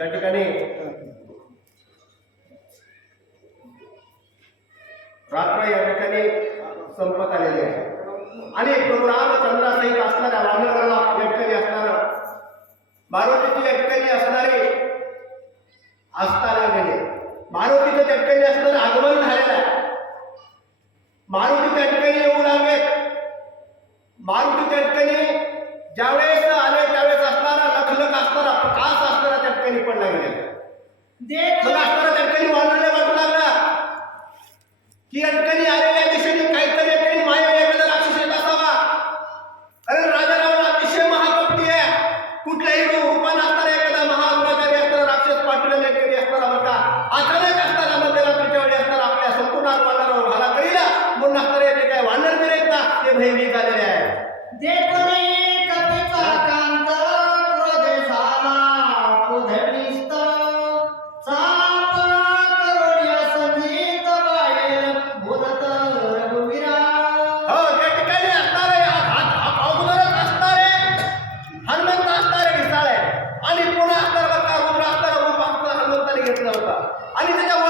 या ठिकाणी. रात्र या ठिकाणी संपत आलेली आहे. आणि प्रभुराम चंद्रासहित असणाऱ्या रामनगरला या ठिकाणी असणार मारुतीची या ठिकाणी असणारे असताना गेले. मारुतीच्या त्या ठिकाणी असणारं आगमन झालेलं आहे. मारुती त्या ठिकाणी येऊ लागले. मारुती त्या ठिकाणी ज्यावेळेस आले काही पण नाही থেকে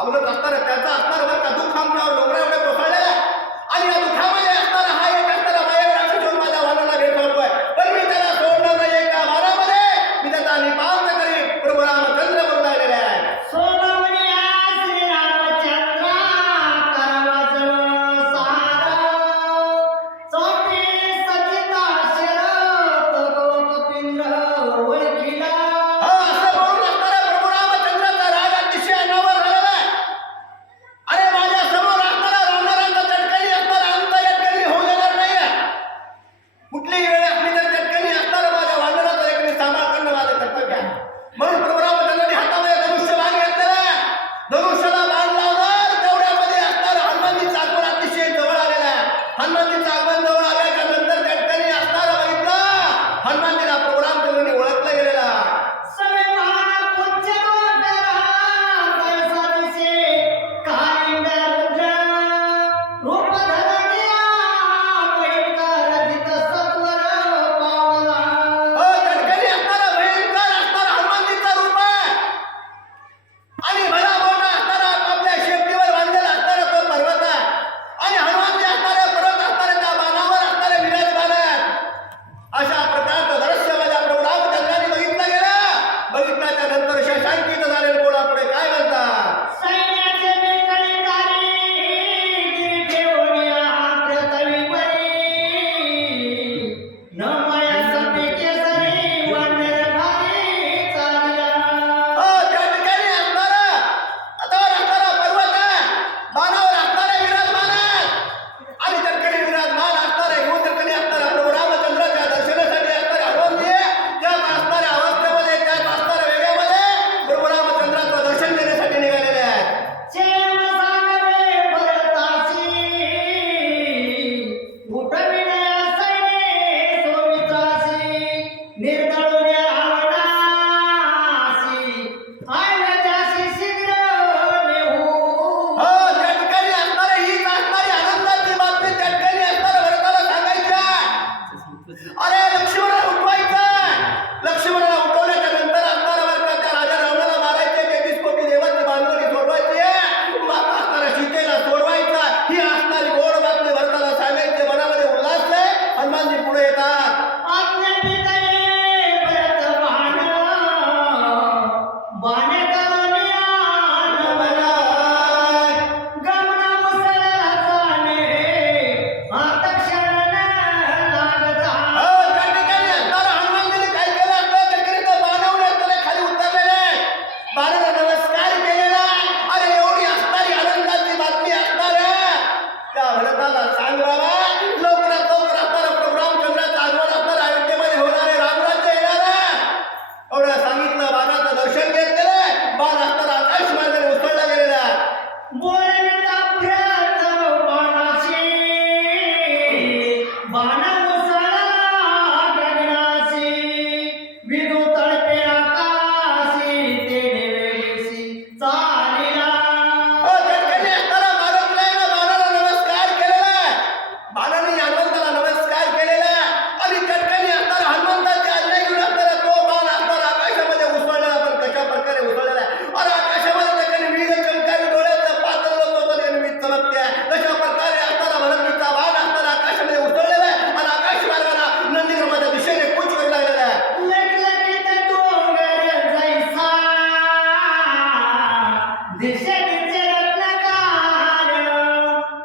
अवलत असणार त्याचा असणार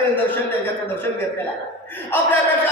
दर्शन त्याच्याचं दर्शन घेतलेला आपल्यापेक्षा